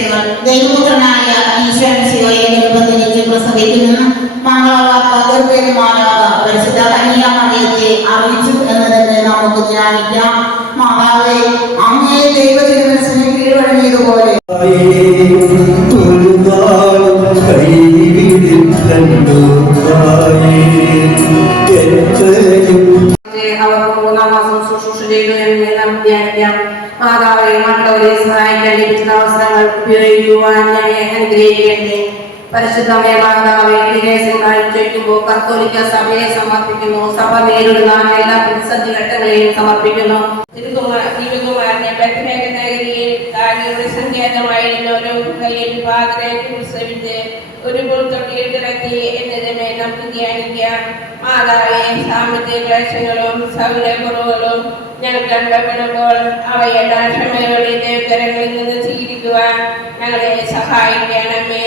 രഹസ്യങ്ങൾ ദൈവപുത്രനായ ഈശ്വരൻ കത്തോലിക്ക സഭയെ സമർപ്പിക്കുന്നു. സഭ നേരിടുന്ന എല്ലാ പ്രതിസന്ധി ഘട്ടങ്ങളെയും സമർപ്പിക്കുന്നു. തിരുകുമാരനെ ബethlehem നഗരിയിൽ കാലിയുടെ സങ്കേതമായിരുന്ന ഒരു കയ്യിൽ പാതിരെ ഉത്സവിച്ച് ഒരു പുൽത്തൊട്ടിയിൽ കിടത്തി എന്നതിനെ നമുക്ക് ധ്യാനിക്കാം. മാതാവെ സാമ്പത്തിക ക്ലേശങ്ങളും സൗകര്യക്കുറവുകളും ഞങ്ങൾ കണ്ടപ്പെടുമ്പോൾ അവയെല്ലാം ക്ഷമയോടെ ദേവകരങ്ങളിൽ നിന്ന് സ്വീകരിക്കുവാൻ ഞങ്ങളെ സഹായിക്കണമേ.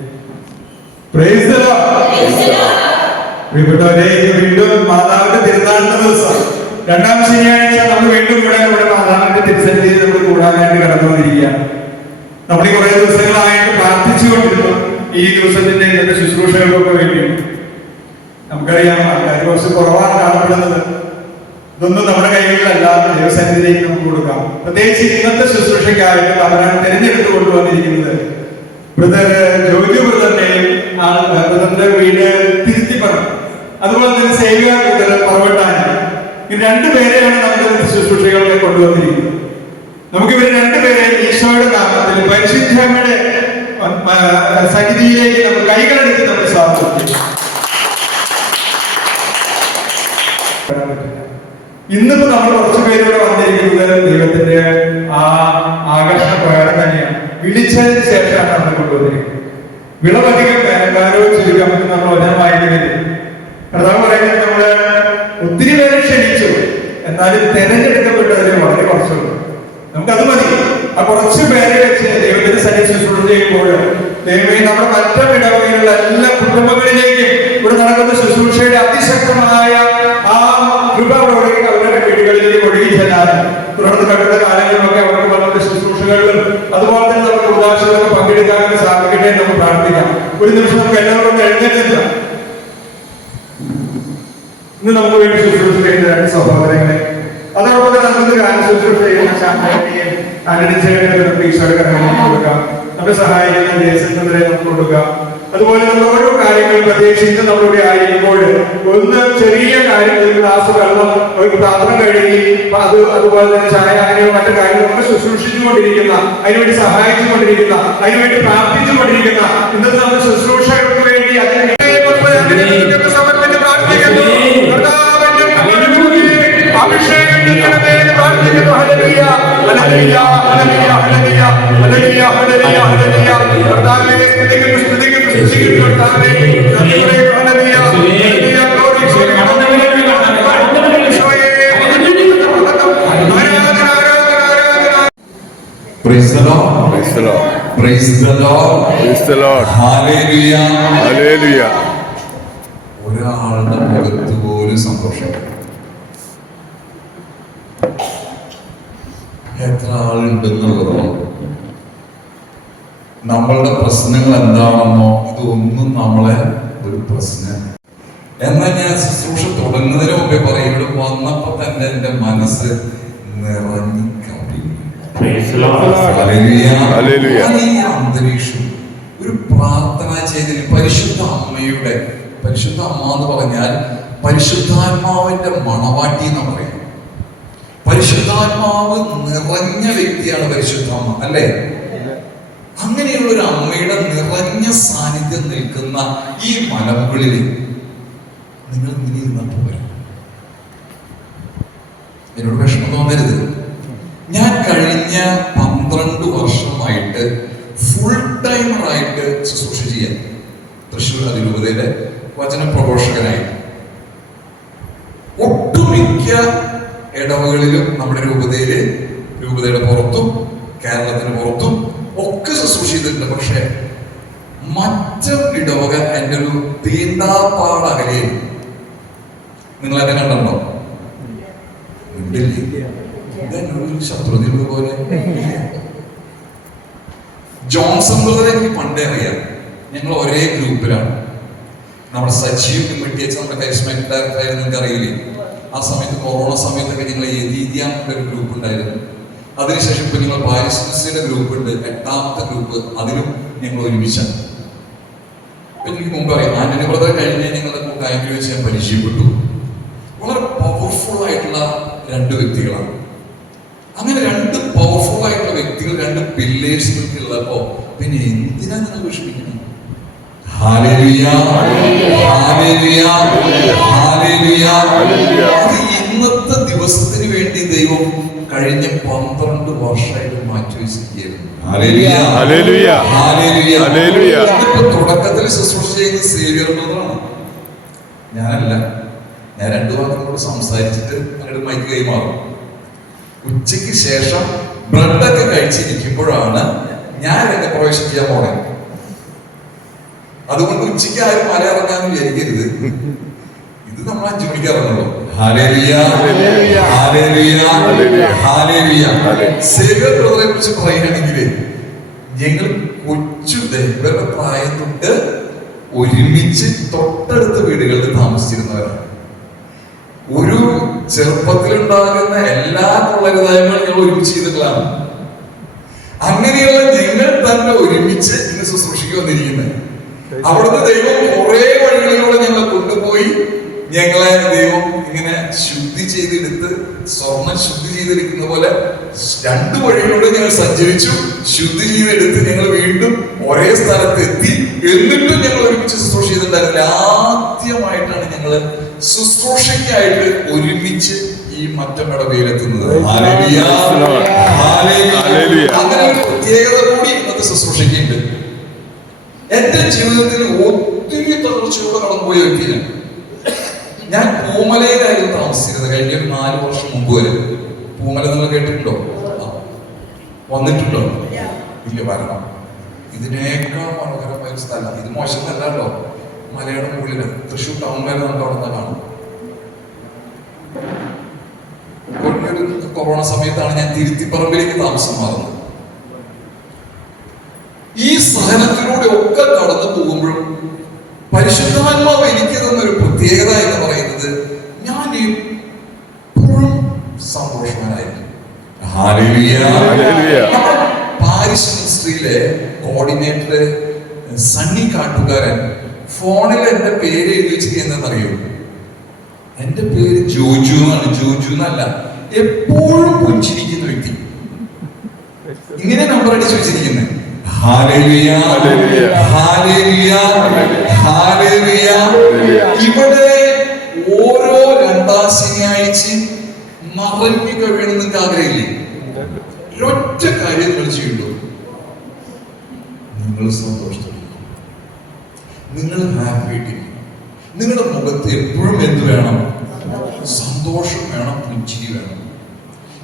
പ്രിയപ്പെട്ടവരെ വീണ്ടും മാതാവിന്റെ തിരുനാളിന്റെ ദിവസം. രണ്ടാം ശനിയാഴ്ച നമ്മൾ വീണ്ടും ഇവിടെ ഇവിടെ മാതാവിന്റെ തിരുസന്നിധിയിൽ നമ്മൾ കൂടാനായിട്ട് കടന്നു വന്നിരിക്കുകയാണ് നമ്മൾ ഈ കുറേ ദിവസങ്ങളായിട്ട് പ്രാർത്ഥിച്ചുകൊണ്ടിരുന്നു. ഈ ദിവസത്തിന്റെ ഇന്നത്തെ ശുശ്രൂഷകൾക്കൊക്കെ വേണ്ടി. നമുക്കറിയാം ആൾക്കാർ കുറച്ച് കുറവാണ് കാണപ്പെടുന്നത്. ഇതൊന്നും നമ്മുടെ കൈകളിലല്ല. ദൈവസന്നിധിയിലേക്ക് നമുക്ക് കൊടുക്കാം. പ്രത്യേകിച്ച് ഇന്നത്തെ ശുശ്രൂഷയ്ക്കായിട്ട് അവരാണ് തിരഞ്ഞെടുത്ത് കൊണ്ടുവന്നിരിക്കുന്നത്. ബ്രദർ ജോജു ബ്രദറിന്റെയും ബ്രദറിന്റെ വീട് അതുപോലെ തന്നെ സേവിക കൂട്ടർ പറവട്ടാനി ഈ രണ്ടുപേരെയാണ് ഇന്നത്തെ ശുശ്രൂഷകളിൽ കൊണ്ടുവന്നിരിക്കുന്നത്. നമുക്ക് ഇവർ രണ്ടുപേരെ ഈശോയുടെ നാമത്തിൽ പരിശുദ്ധമ്മയുടെ സന്നിധിയിലേക്ക് നമ്മൾ കൈകളെടുത്ത് നമ്മൾ സ്വാഗതം ഇന്നിപ്പോ നമ്മൾ കുറച്ചു പേരിവിടെ വന്നിരിക്കുന്നത് ദൈവത്തിന്റെ ആ ആകർഷണ പ്രകാരം തന്നെയാണ്. വിളിച്ചതിന് ശേഷമാണ് നമ്മൾ കൊണ്ടുവന്നിരിക്കുന്നത്. വിളവധികം കാരോ ചുരുക്കം നമ്മൾ നമ്മൾ ഒന്നമായിരിക്കുന്നത് കർത്താവ് പറയുന്നത് നമ്മൾ ഒത്തിരി പേരെ ക്ഷണിച്ചു. എന്നാലും തെരഞ്ഞെടുക്കപ്പെട്ടതിന് വളരെ കുറച്ചുള്ളൂ നമുക്കത് മതി. ആ കുറച്ച് പേരെ വെച്ച് ദൈവത്തിന്റെ സന്നിധി ശുശ്രൂഷ ചെയ്യുമ്പോൾ ദൈവമേ നമ്മുടെ മറ്റു ഇടവകയിലുള്ള എല്ലാ കുടുംബങ്ങളിലേക്കും ഇവിടെ നടക്കുന്ന ശുശ്രൂഷയുടെ അതിശക്തമായ ആ കൃപ അവരുടെ വീടുകളിലേക്ക് ഒഴുകി ചെല്ലാനും തുടർന്ന് കഴിഞ്ഞ കാലങ്ങളിലൊക്കെ അവർക്ക് വളരെ ശുശ്രൂഷകളിലും അതുപോലെ തന്നെ നമുക്ക് ഉദാശകളൊക്കെ പങ്കെടുക്കാനും സാധിക്കട്ടെ നമുക്ക് പ്രാർത്ഥിക്കാം. ഒരു നിമിഷം നമുക്ക് എല്ലാവരും എഴുന്നേറ്റില്ല ഇന്ന് നമുക്ക് വേണ്ടി ശുശ്രൂഷ ചെയ്യുന്ന രണ്ട് സഹോദരങ്ങളെ. അതോടൊപ്പം തന്നെ നമുക്ക് ഗാന ശുശ്രൂഷ ചെയ്യുന്ന ശാന്തയും അനുദിച്ചേനെ നമുക്ക് ഈശോയുടെ കരങ്ങളിലേക്ക് കൊടുക്കാം. നമ്മെ സഹായിക്കുന്ന ദേശത്തിനെ നമുക്ക് കൊടുക്കാം. അതുപോലെ നമ്മൾ ഓരോ കാര്യങ്ങൾ പ്രത്യേകിച്ച് ഇന്ന് നമ്മളിവിടെ ആയിരിക്കുമ്പോൾ ഒന്ന് ചെറിയ കാര്യം ഒരു ഗ്ലാസ് വെള്ളം ഒരു പാത്രം കഴുകി അത് അതുപോലെ തന്നെ ചായ അങ്ങനെ മറ്റു കാര്യങ്ങളൊക്കെ ശുശ്രൂഷിച്ചുകൊണ്ടിരിക്കുന്ന അതിനുവേണ്ടി സഹായിച്ചുകൊണ്ടിരിക്കുന്ന അതിനുവേണ്ടി പ്രാർത്ഥിച്ചുകൊണ്ടിരിക്കുന്ന ഇന്നത്തെ നമ്മുടെ ശുശ്രൂഷകൾക്ക് വേണ്ടി അതിന് Praise the Lord. Praise the Lord. Praise the Lord. Praise the Lord. Hallelujah. Hallelujah. ഒരാളുടെ മുഖത്ത് പോലും സന്തോഷം എത്ര ആളുണ്ടെന്നുള്ളതോ നമ്മളുടെ പ്രശ്നങ്ങൾ എന്താണെന്നോ ഇതൊന്നും നമ്മളെ ഒരു പ്രശ്നം. എന്നാൽ ഞാൻ ശുശ്രൂഷ തുടങ്ങുന്നതിന് മുമ്പേ പറയും ഇവിടെ വന്നപ്പോ തന്നെ എന്റെ മനസ്സ് നിറഞ്ഞു അന്തരീക്ഷം ഒരു പ്രാർത്ഥന ചെയ്തതിന് പരിശുദ്ധ അമ്മയുടെ പരിശുദ്ധ അമ്മ എന്ന് പറഞ്ഞാൽ പരിശുദ്ധാത്മാവിന്റെ മണവാട്ടി എന്ന് പറയും. പരിശുദ്ധാത്മാവ് നിറഞ്ഞ വ്യക്തിയാണ് പരിശുദ്ധാത്മ അല്ലേ? അങ്ങനെയുള്ള ഒരു അമ്മയുടെ നിറഞ്ഞ സാന്നിധ്യം നിൽക്കുന്ന ഈ മലമുകളിൽ നിങ്ങൾ ഇങ്ങനെ വരും. എന്നോട് വിഷമം തോന്നരുത്. ഞാൻ കഴിഞ്ഞ പന്ത്രണ്ട് വർഷമായിട്ട് ഫുൾ ടൈമറായിട്ട് ശുശ്രൂഷ ചെയ്യാൻ തൃശ്ശൂർ അതിരൂപതയിലെ വചന പ്രഘോഷകനായി ഒട്ടുമിക്ക ഇടവകളിലും നമ്മുടെ രൂപതയിൽ രൂപതയുടെ പുറത്തും കേരളത്തിന് പുറത്തും ഒക്കെ ശുശ്രൂഷ ചെയ്തിട്ടുണ്ട്. പക്ഷെ മറ്റം ഇടവക എന്റെ ഒരു തീണ്ടാപ്പാട് അകലെ നിങ്ങൾ എന്നെ കണ്ടോ ഒരു ശത്രുത പോലെ ജോൺസൺ ബ്രദറെ എനിക്ക് പണ്ടേ അറിയാം. ഞങ്ങൾ ഒരേ ഗ്രൂപ്പിലാണ്. നമ്മുടെ സജീവ് കമ്മിറ്റി നമ്മുടെ കരിസ്മാറ്റിക് ഡയറക്ടറായി നിങ്ങൾക്ക് അറിയില്ലേ ആ സമയത്ത് കൊറോണ സമയത്തൊക്കെ ഞങ്ങൾ എരീതിയാൻ ഒരു ഗ്രൂപ്പ് ഉണ്ടായിരുന്നു. അതിനുശേഷം ഇപ്പൊ ഞങ്ങൾ പാരിസ്മിസിയുടെ ഗ്രൂപ്പ് ഉണ്ട്. എട്ടാമത്തെ ഗ്രൂപ്പ് അതിലും ഞങ്ങൾ ഒരുമിച്ചാണ്. എനിക്ക് മുമ്പ് അറിയാം. ആന്റണി ബ്രദർ കഴിഞ്ഞ് ഞങ്ങളുടെ കൂട്ടായ്മ വെച്ച് ഞാൻ പരിചയപ്പെട്ടു. വളരെ പവർഫുൾ ആയിട്ടുള്ള രണ്ട് വ്യക്തികളാണ്. അങ്ങനെ രണ്ട് പവർഫുൾ ആയിട്ടുള്ള വ്യക്തികൾ രണ്ട് പില്ലേഴ്സ് ഉള്ളപ്പോ പിന്നെ എന്തിനാ നിങ്ങൾ വിഷമിക്കണം ഹാലേലുയ ഹാലേലുയ ഹാലേലുയ അത് ഇന്നത്തെ ദിവസത്തിന് വേണ്ടി ദൈവം കഴിഞ്ഞ പന്ത്രണ്ട് വർഷമായിട്ട് മാറ്റി വെച്ചിരിക്കുകയായിരുന്നു. തുടക്കത്തിൽ ശുശ്രൂഷ ചെയ്യുന്ന സേവിയർ ഞാനല്ല. ഞാൻ രണ്ടു വാക്കിനോട് സംസാരിച്ചിട്ട് അങ്ങോട്ട് മൈക്ക് കൈമാറും ഉച്ചയ്ക്ക് ശേഷം ബ്രെഡൊക്കെ കഴിച്ചിരിക്കുമ്പോഴാണ് ഞാൻ എന്നെ പ്രവേശിക്കാൻ പോണേ. അതുകൊണ്ട് ഉച്ചയ്ക്ക് ആരും മല ഇറങ്ങാന്ന് വിചാരിക്കരുത്. ഇത് നമ്മൾ അഞ്ചു മണിക്ക് ഇറങ്ങുള്ളൂ. സേവ്യർ ബ്രദറെ കുറിച്ച് പറയുകയാണെങ്കിൽ ഞങ്ങൾ കൊച്ചു ദൈവരുടെ ഇവരുടെ പ്രായം തൊട്ട് ഒരുമിച്ച് തൊട്ടടുത്ത വീടുകളിൽ താമസിച്ചിരുന്നവരാണ്. ഒരു ചെറുപ്പത്തിലുണ്ടാകുന്ന എല്ലാ കൊള്ളരുതായ്മകളും ഞങ്ങൾ ഒരുമിച്ച് ചെയ്തിട്ടുള്ളതാണ്. അങ്ങനെയുള്ള ഞങ്ങൾ തന്നെ ഒരുമിച്ച് ഇന്ന് ശുശ്രൂഷയ്ക്ക് വന്നിരിക്കുന്നത് അവിടുന്ന് ദൈവം കുറെ വഴികളിലൂടെ ഞങ്ങളെ കൊണ്ടുപോയി. ഞങ്ങളെ ദൈവം ഇങ്ങനെ ശുദ്ധി ചെയ്തെടുത്ത് സ്വർണം ശുദ്ധി ചെയ്തെടുക്കുന്ന പോലെ രണ്ടു വഴികളിലൂടെ ഞങ്ങൾ സഞ്ചരിച്ചു. ശുദ്ധി ചെയ്തെടുത്ത് ഞങ്ങൾ വീണ്ടും ഒരേ സ്ഥലത്ത് എത്തി. എന്നിട്ടും ഞങ്ങൾ ഒരുമിച്ച് ശുശ്രൂഷ ചെയ്തിട്ടുണ്ടായിരുന്നില്ല. ആദ്യമായിട്ടാണ് ഞങ്ങൾ ശുശ്രൂഷയ്ക്കായിട്ട് ഒരുമിച്ച് ഈ മറ്റമിടവയിലെത്തുന്നത്. അങ്ങനെ ഒരു പ്രത്യേകത കൂടി ഇന്നത്തെ ശുശ്രൂഷയ്ക്കുണ്ട്. എന്റെ ജീവിതത്തിൽ ഒത്തിരി തകർച്ചയോടെ കടന്നുപോയ വ്യക്തിയാണ് ഞാൻ. പൂമലയിലായിരുന്നു താമസിക്കുന്നത് കഴിഞ്ഞ ഒരു നാല് വർഷം മുമ്പ് വരെ. പൂമല നിങ്ങൾ കേട്ടിട്ടുണ്ടോ? വന്നിട്ടുണ്ടോ? ഇല്ല വരണം. ഇതിനേക്കാൾ മനോഹരമായ സ്ഥലം. ഇത് മോശം അല്ലല്ലോ മലയുടെ മുകളിൽ തൃശ്ശൂർ ടൗൺ വരെ നമുക്ക് അവിടെ നിന്ന് കാണാം. കൊറോണ സമയത്താണ് ഞാൻ തിരുത്തിപ്പറമ്പിലേക്ക് താമസം മാറുന്നത്. ഈ സഹനത്തിലൂടെ ഒക്കെ കടന്നു പോകുമ്പോഴും പരിശുദ്ധാത്മാവ് എനിക്ക് തന്നൊരു പ്രത്യേകത എന്ന് പറയുന്നത് ഞാൻ എപ്പോഴും സന്തോഷവാനായിരുന്നു മിനിസ്ട്രിയിലെ കോർഡിനേറ്റർ സണ്ണി കാട്ടുകാരൻ ഫോണിൽ എന്റെ പേര് എഴുതി വെച്ചിരിക്കുന്നത് എന്റെ പേര് ജോജു എന്നാണ്. ജോജു എന്നല്ല. എപ്പോഴും പുഞ്ചിരിക്കുന്ന വ്യക്തി. ഇങ്ങനെ നമ്പർ അടിച്ചു വെച്ചിരിക്കുന്നത് ഇവിടെ ഓരോ രണ്ടാം ശനിയാഴ്ച മറഞ്ഞു കഴിയണം നിങ്ങൾക്ക് ആഗ്രഹമില്ലേ? ഒരൊറ്റ കാര്യം നിങ്ങൾ ചെയ്യുള്ളൂ. നിങ്ങൾ സന്തോഷത്തോടെ നിങ്ങൾ ഹാപ്പി ആയിട്ടിരിക്കും നിങ്ങളുടെ മുഖത്ത് എപ്പോഴും എന്ത് വേണം? സന്തോഷം വേണം പുഞ്ചിരി വേണം.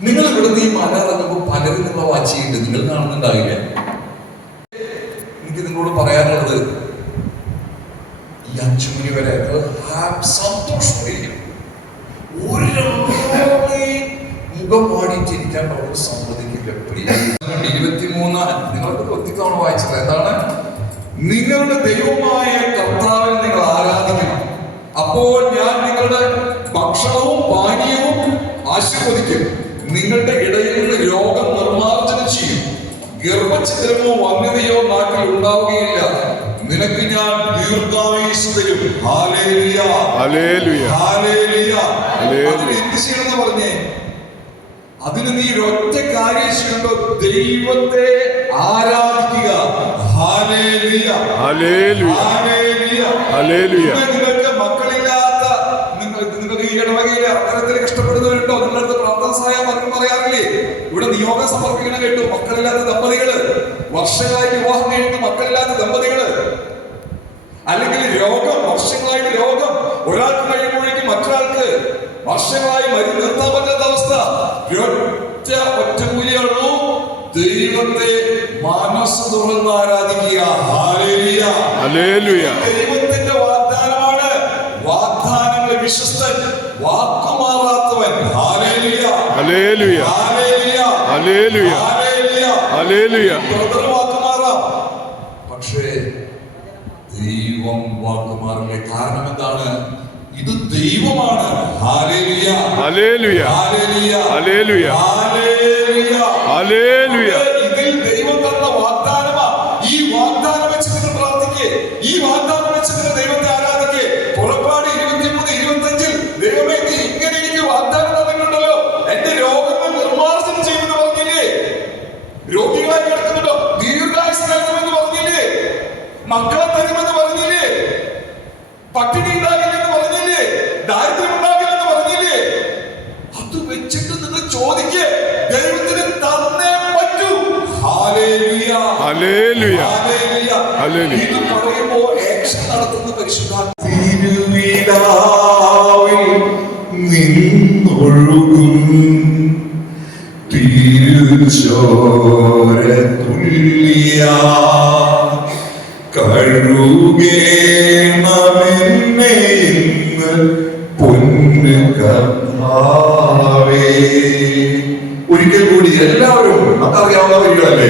നിങ്ങൾ ഇവിടുന്ന് ഈ മല ഇറങ്ങുമ്പോൾ പലരും നിങ്ങളെ വാച്ച് ചെയ്യുന്നുണ്ട് നിങ്ങൾ കാണുന്നുണ്ടാവില്ല? എനിക്ക് നിങ്ങളോട് പറയാനുള്ളത് ഈ അഞ്ചു മണി വരെ സന്തോഷമായിരിക്കും മുഖം പാടിയിട്ടിരിക്കാൻ അവർക്ക് സമ്മതിക്കില്ല. ഇരുപത്തിമൂന്ന് നിങ്ങൾക്ക് ഒത്തിത്തവണ വായിച്ചത് എന്താണ്? നിങ്ങളുടെ ദൈവമായ കർത്താവിൽ നിങ്ങൾ ആരാധിക്കണം അപ്പോൾ ഞാൻ നിങ്ങളുടെ ഭക്ഷണവും പാനീയവും ആശീർവദിക്കും. നിങ്ങളുടെ ഇടയിൽ രോഗം ഗർഭഛിദ്രമോ വന്യതയോ നാട്ടിൽ ഉണ്ടാവുകയില്ല. നിനക്ക് ഞാൻ ദീർഘായുസ് തരും എന്ത് ചെയ്യണമെന്ന് പറഞ്ഞേ? അതിന് നീ ഒറ്റ കാര്യം ചെയ്യണ്ടോ ദൈവത്തെ ആരാധിക്കുക. നിങ്ങൾക്ക് മക്കളില്ലാത്ത നിങ്ങൾ നിങ്ങൾക്ക് ഈ ഇടവകയിൽ അത്തരത്തിൽ കഷ്ടപ്പെടുന്നവരുണ്ടോ? നിങ്ങളുടെ അടുത്ത് പ്രാർത്ഥന സഹായം പറയാറില്ലേ? ഇവിടെ നിയോഗം സമർപ്പിക്കണം കേട്ടു. മക്കളില്ലാത്ത വർഷങ്ങളായി വിവാഹം കഴിയുന്ന മക്കളില്ലാത്ത ദമ്പതികൾ. അല്ലെങ്കിൽ രോഗം വർഷങ്ങളായിട്ട് രോഗം. ഒരാൾക്ക് കഴിയുമ്പോഴേക്കും മറ്റൊരാൾക്ക് വർഷങ്ങളായി മരുന്ന് നിർത്താൻ പറ്റാത്ത അവസ്ഥ. ഒറ്റ ഒറ്റമൂലിയുള്ളൂ ദൈവത്തെ മനസ്സ് തുറന്ന് ആരാധിക്കുക. ഹാലേലിയ ദൈവത്തിന്റെ വാഗ്ദാനമാണ്. വാഗ്ദാനങ്ങൾ വിശ്വസ്തൻ വാക്കുമാറാത്തവൻ. ഹാലേലിയ ഹല്ലേലൂയ. ഹാലേലിയ ഹല്ലേലൂയ. ഹാലേലിയ ഹല്ലേലൂയ ബ്രദർ വാക്കുമാറാം പക്ഷേ ദൈവം വാക്കുമാറില്ല കാരണം എന്താണ്? ഇത് ദൈവമാണ്. ഹാലേലിയ ഹാലേലിയ ഹാലേലിയ ഹല്ലേലൂയ. ഹാലേലിയ ഇത് പറയുമ്പോ ആക്ഷൻ നടത്തുന്ന പരിശുദ്ധാത്മ തിരുവിലാവിൽ നിന്നൊഴുകും തിരുച്ചോര തുല്യ കഴുകേണമെന്നെ ഇന്ന് പൊന്നു കർത്താവേ. ഒരിക്കൽ കൂടി എല്ലാവരും അതറിയാവുന്ന വരികളല്ലേ?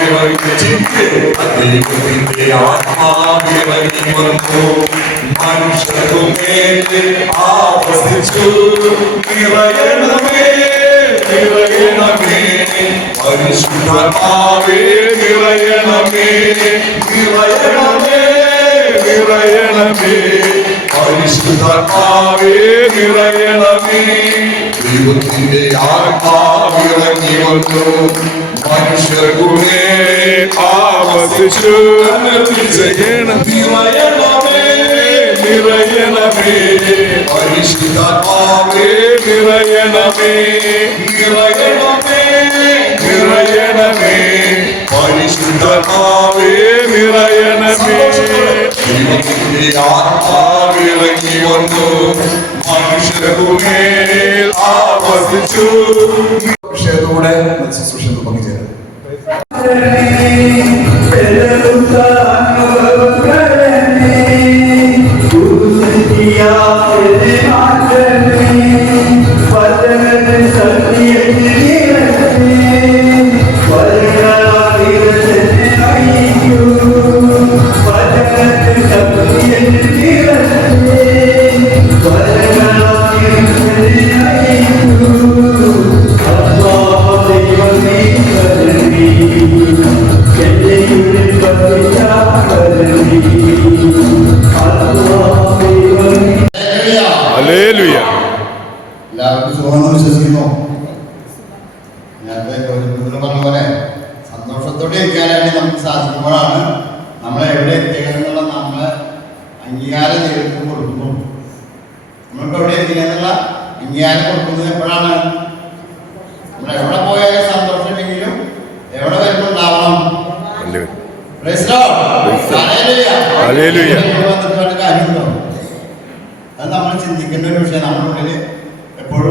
ആത്മാവിറങ്ങിച്ചിട്ട് ദൈവത്തിന്റെ ആത്മാവിറങ്ങി വന്നു മനുഷ്യർക്കുമേൽ ആവസിച്ചു നിറയണമേ നിറയണമേ പരിശുദ്ധമാവേ നിറയണമേ നിറയണമേ നിറയണമേ പരിശുദ്ധമാവേ നിറയണമേ. ദൈവത്തിന്റെ ആത്മാവിറങ്ങി വന്നു മനുഷ്യർക്കുമേ ആവസിച്ചു. ചെയ്യണം നിറയണമേ നിറയണമേ. പരിശുദ്ധാത്മാവേ നിറയണമേ. നിറയണമേ. നിറയണമേ. പരിശുദ്ധമാവേ നിറയണമേ. ആത്മാവിറങ്ങി വന്നു. മനുഷ്യർക്കുമേൽ ആവർത്തിച്ചു. വിഷയത്തോടെ പങ്കുചേരാം.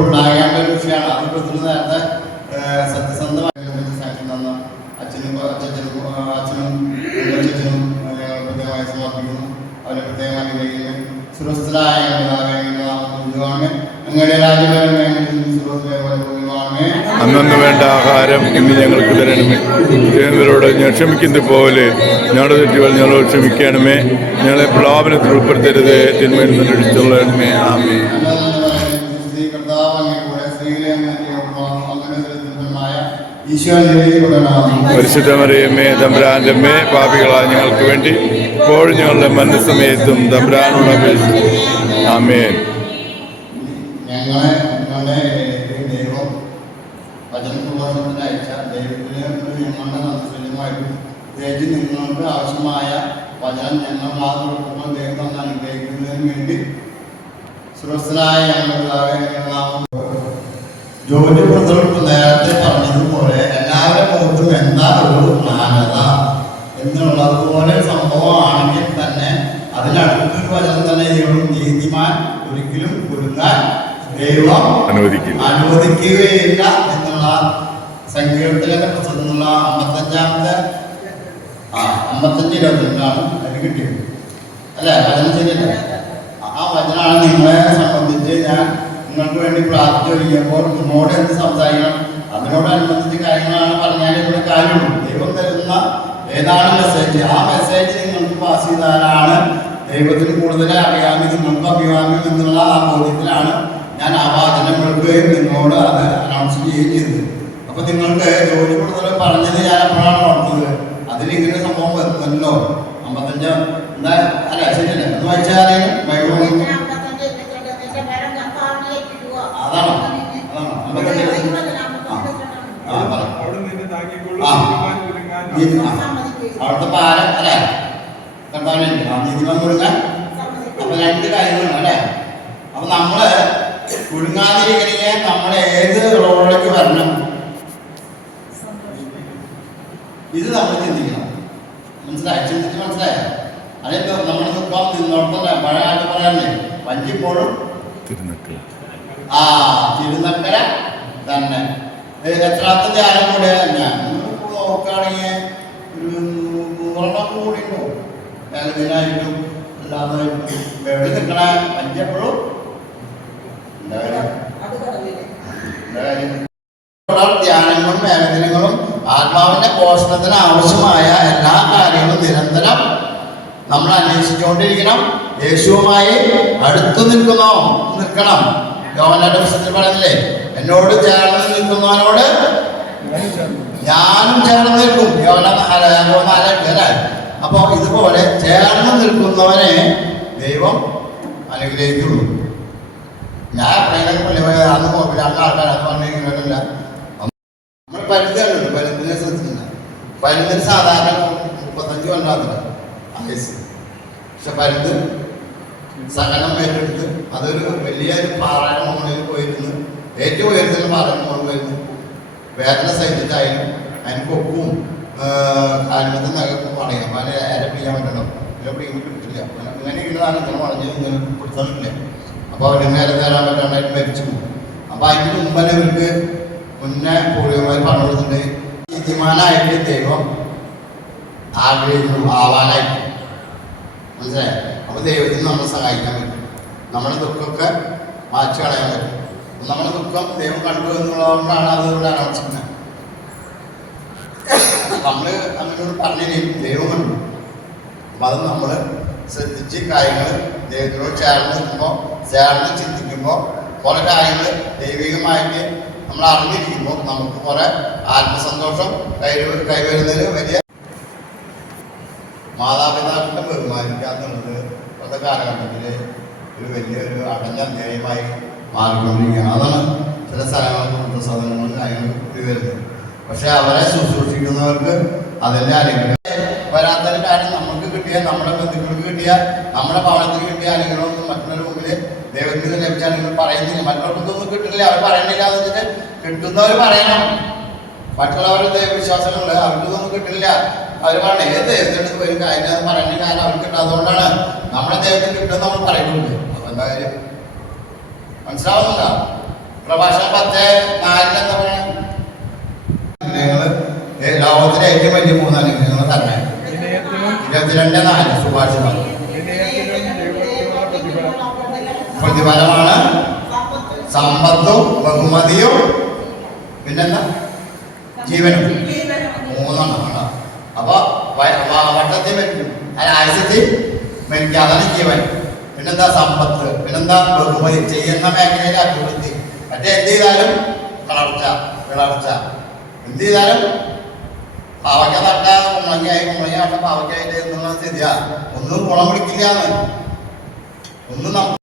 ഉണ്ടാകേണ്ട ഒരു വിഷയമാണ്. അത് പ്രസിഡന്റ് നേരത്തെ സത്യസന്ധമായി സാക്ഷി തന്ന അച്ഛനും അച്ഛനും അച്ഛനും അച്ഛനും പ്രത്യേകമായി സമർപ്പിക്കുന്നു. അവരെ പ്രത്യേകമായി അനുഗ്രഹിക്കുന്നു സുരസ്ഥരായ അന്നു വേണ്ട ആഹാരം ഇന്ന് ഞങ്ങൾക്ക് തരണമേ. ചെയ്യുന്നവരോട് ഞാൻ ക്ഷമിക്കുന്നത് പോലെ ഞങ്ങളുടെ തെറ്റുകൾ ഞങ്ങളോട് ക്ഷമിക്കണമേ. ഞങ്ങളെ പ്രലോഭനത്തിൽ ഉൾപ്പെടുത്തരുത്. തിന്മയിൽ നിന്ന് രക്ഷിച്ചുകൊള്ളണമേ. ആമേ പരിശുദ്ധമറിയമ്മേ തമ്പ്രാന്റെ അമ്മേ പാപികളാ ഞങ്ങൾക്ക് വേണ്ടി ഇപ്പോഴും ഞങ്ങളുടെ മനസ്സമയത്തും തമ്പുരാനോട് അപേക്ഷിച്ചു ആമേൻ. ആവശ്യമായ വചനം ഞങ്ങൾ അനുഗ്രഹിക്കുന്നതിന് വേണ്ടി ഞങ്ങളുടെ ജോലി പ്രസവത്ത് നേരത്തെ പറഞ്ഞതുപോലെ എല്ലാവരുടെ മുഖത്തും എന്താ ഒരു മാനത എന്നുള്ളതുപോലെ സംഭവമാണെങ്കിൽ തന്നെ അതിനടുത്തൊരു വചനം തന്നെ ഒരു നീതിമാൻ ഒരിക്കലും കുരുങ്ങാൻ ദൈവം അനുവദിക്കും അനുവദിക്കുകയില്ല എന്നുള്ള സങ്കീർത്തനത്തിന്റെ പ്രസംഗമുള്ള അമ്പത്തഞ്ചാമത്തെ ആ അമ്പത്തഞ്ച് ഇരുപത്തിരണ്ടാണ് അതിന് കിട്ടിയത്. അല്ലേ? വചനം ശരിയല്ലേ? ആ വചനമാണ് നിങ്ങളെ സംബന്ധിച്ച് ഞാൻ നിങ്ങൾക്ക് വേണ്ടി പ്രാർത്ഥിച്ചൊരുങ്ങിയപ്പോൾ നിങ്ങളോട് എന്ത് സംസാരിക്കണം? അതിനോടനുബന്ധിച്ച് കാര്യങ്ങളാണ് പറഞ്ഞാൽ ഇവിടെ കാര്യമുള്ളൂ. ദൈവം തരുന്ന ഏതാണ് മെസ്സേജ് ആ മെസ്സേജ് നിങ്ങൾക്ക് പാസ് ചെയ്താലാണ് ദൈവത്തിന് കൂടുതൽ അറിയാമെങ്കിൽ നിങ്ങൾക്ക് അഭികാമ്യം എന്നുള്ള ആ ബോധ്യത്തിലാണ് ഞാൻ ആ വാചനം എടുക്കുകയും നിങ്ങളോട് അത് അനൗൺസ് ചെയ്യുകയും ചെയ്തത്. അപ്പൊ നിങ്ങൾക്ക് ജോലി കൂടുതൽ പറഞ്ഞത് ഞാൻ അപ്പോഴാണ് ഓർത്തത്. അതിലിങ്ങനെ സംഭവം വരുന്നല്ലോ. അമ്പത്തഞ്ച് എന്താ? അല്ല ശരിയല്ല. എന്ന് വെച്ചാൽ ബൈബിൾ അതാണ് അതാണ് അമ്പത്തഞ്ച് ആ പറ അവിടെ നിന്ന് താങ്ങിക്കൊള്ളു ആ. നീതി- ആ. അവിടുത്തെ പാലം അല്ലേ? കർത്താവിനുണ്ട് ആ നീതിമാൻ കൊടുക്കാൻ. അപ്പൊ രണ്ട് കാര്യങ്ങളുണ്ട് അല്ലേ? അപ്പൊ നമ്മൾ കുടുങ്ങാതിരിക്കണമെങ്കിൽ നമ്മൾ ഏത് റോഡിലേക്ക് വരണം? ഇത് നമ്മൾ ചിന്തിക്കണം. മനസ്സിലായി? ചിന്തിച്ച് മനസ്സിലായോ? അതെ നമ്മൾ നിൽക്കാം നിന്നോടത്തല്ല പഴയ ആയിട്ട് പറയാനല്ലേ വഞ്ചിപ്പോഴും തിരുനക്കൽ ആ തിരുനക്കര തന്നെ. ഏ, എത്രാമത്തെ ധ്യാനം കൂടെ ഞാൻ? നോക്കുകയാണെങ്കിൽ ഒരു നൂറെണ്ണം കൂടി ഉണ്ടോ. ഏകദിനായിട്ടും അല്ലാതെ എവിടെ നിൽക്കണ പഞ്ചപ്പോഴും? എന്താ ധ്യാനങ്ങളും മേഖലകളും ആത്മാവിന്റെ പോഷണത്തിന് ആവശ്യമായ എല്ലാ കാര്യങ്ങളും നിരന്തരം നമ്മൾ അന്വേഷിച്ചുകൊണ്ടിരിക്കണം. യേശുവുമായി അടുത്തു നിൽക്കുന്നോ. നിൽക്കണം. യോവന്റെ പുസ്തകത്തിൽ പറഞ്ഞില്ലേ? എന്നോട് ചേർന്ന് നിൽക്കുന്നവനോട് ഞാനും ചേർന്ന് നിൽക്കും. യോവന അല്ലേ? അപ്പൊ ഇതുപോലെ ചേർന്ന് നിൽക്കുന്നവനെ ദൈവം അനുഗ്രഹിക്കുള്ളൂ. ഞാൻ എപ്പോഴെങ്കിലും പള്ളി അന്ന കുഴപ്പമില്ല അന്ന് ആൾക്കാർ അത് പറഞ്ഞില്ല നമ്മൾ പരുന്തുകളുണ്ട് പരിധിനെ ശ്രദ്ധിക്കുന്നത് പരുന്തിന് സാധാരണ മുപ്പത്തഞ്ച് ആയുസ് പക്ഷെ പരിധി സകലം ഏറ്റെടുത്ത് അതൊരു വലിയൊരു പാറയുടെ മുകളിൽ പോയിരുന്നു. ഏറ്റവും ഉയരത്തിൽ പാറയുടെ മുകളിൽ പോയിരുന്നു. വേദന സഹിച്ചിട്ടായാലും അതിന് കൊക്കും കാൽമത്തെ നഗരം പറയാം. അപ്പം അതിനെ അര പിടിക്കാൻ പറ്റണം? ഇങ്ങനെ പിടിക്കാൻ കിട്ടില്ല ഇങ്ങനെ ഇങ്ങനെയാണ് ഇങ്ങനെ വളഞ്ഞ് ഇങ്ങനെ പിടിച്ചിട്ടില്ല അപ്പോൾ അവർ നേരെ തരാൻ പറ്റാണ്ടായിട്ട് മരിച്ചു പോകും. അപ്പോൾ അതിന് മുമ്പേ ഇവർക്ക് മുന്നേ പോളിയോമാർ പറഞ്ഞു കൊടുത്തിട്ടുണ്ട് നീതിമാനായിട്ട് ദൈവം ആഗ്രഹിക്കുന്നു ആവാനായിട്ട്. മനസ്സിലായോ? അപ്പോൾ ദൈവത്തിന് നമ്മളെ സഹായിക്കാൻ പറ്റും. നമ്മുടെ ദുഃഖമൊക്കെ മാറ്റി കളയാൻ പറ്റും. നമ്മുടെ ദുഃഖം ദൈവം കണ്ടു എന്നുള്ളതുകൊണ്ടാണ് അത് ഇവിടെ അനൗൺസ്മെന്റ് നമ്മൾ അങ്ങനോട് പറഞ്ഞു ദൈവം കണ്ടു. അപ്പം അത് നമ്മൾ ശ്രദ്ധിച്ച് കാര്യങ്ങൾ ദൈവത്തിനോട് ചേർന്ന് നിൽക്കുമ്പോൾ ചേർന്ന് ചിന്തിക്കുമ്പോൾ കുറെ കാര്യങ്ങൾ ദൈവികമായിട്ട് നമ്മൾ അറിഞ്ഞിരിക്കുമ്പോൾ നമുക്ക് കുറെ ആത്മസന്തോഷം കൈ കൈവരുന്നതിന് വലിയ മാതാപിതാക്കളെ ബഹുമാനിക്കുക ഇപ്പോഴത്തെ കാലഘട്ടത്തിൽ ഒരു വലിയൊരു അടഞ്ഞ അധ്യായമായി മാറിക്കൊണ്ടിരിക്കുകയാണ്. അതാണ് ചില സ്ഥലങ്ങളിൽ സാധനങ്ങൾ കാര്യങ്ങൾ കൂടി വരുന്നത്. പക്ഷെ അവരെ ശുശ്രൂഷിക്കുന്നവർക്ക് അതിന്റെ അനുഗ്രഹം വരാത്തതിന് കാരണം നമുക്ക് കിട്ടിയ നമ്മുടെ ബന്ധുക്കൾക്ക് കിട്ടിയ നമ്മുടെ ഭവനത്തിൽ കിട്ടിയ അനുഗ്രഹമൊന്നും മറ്റുള്ളവരുടെ മുമ്പിൽ ദൈവത്തിന് ലഭിച്ച അനുഗ്രഹം പറയുന്നില്ല. മറ്റുള്ളവർക്കൊന്നും കിട്ടില്ല അവർ പറയുന്നില്ല എന്ന് വെച്ചിട്ട് കിട്ടുന്നവർ പറയണം. മറ്റുള്ളവരുടെ ദൈവവിശ്വാസങ്ങൾ അവർക്കൊന്നും കിട്ടില്ല അവർ പറയണം ഏത് ദൈവത്തിനടുത്ത് വരും കാര്യം പറയുന്ന കാരണം അവർക്ക് കിട്ടാത്തതുകൊണ്ടാണ് നമ്മുടെ ദൈവത്തിന് കിട്ടുന്ന നമ്മൾ പറയുന്നുണ്ട്. അപ്പം എന്താ കാര്യം? മനസ്സിലാവുന്നുണ്ടോ? പ്രഭാഷണം പത്ത് നാലിലെന്താ പറയുക ഏ, ലോകത്തിലെ ഏറ്റവും വലിയ മൂന്നാണ് നിങ്ങൾ തന്നെ. ഇരുപത്തിരണ്ട് നാല് സുഭാഷിതം. പ്രതിഫലമാണ് സമ്പത്തും ബഹുമതിയും പിന്നെന്താ? ജീവനും. മൂന്നെണ്ണം അപ്പൊ വട്ടത്തിൽ മരിക്കും. അല്ല ആയുസത്തിൽ മരിക്കുക അതാണ് ജീവൻ. പിന്നെന്താ സമ്പത്ത്? പിന്നെന്താ ബഹുമതി ചെയ്യുന്ന മേഖലയിലെ അഭിവൃദ്ധി. മറ്റേ എന്ത് ചെയ്താലും വളർച്ച വിളർച്ച. എന്ത് ചെയ്താലും പാവയ്ക്ക തട്ട കുമ്പളങ്ങയായി കുമ്പളങ്ങ നട്ട പാവയ്ക്കായിട്ട് എന്നുള്ള സ്ഥിതിയാ. ഒന്നും ഗുണം പിടിക്കില്ല ഒന്നും നമുക്ക്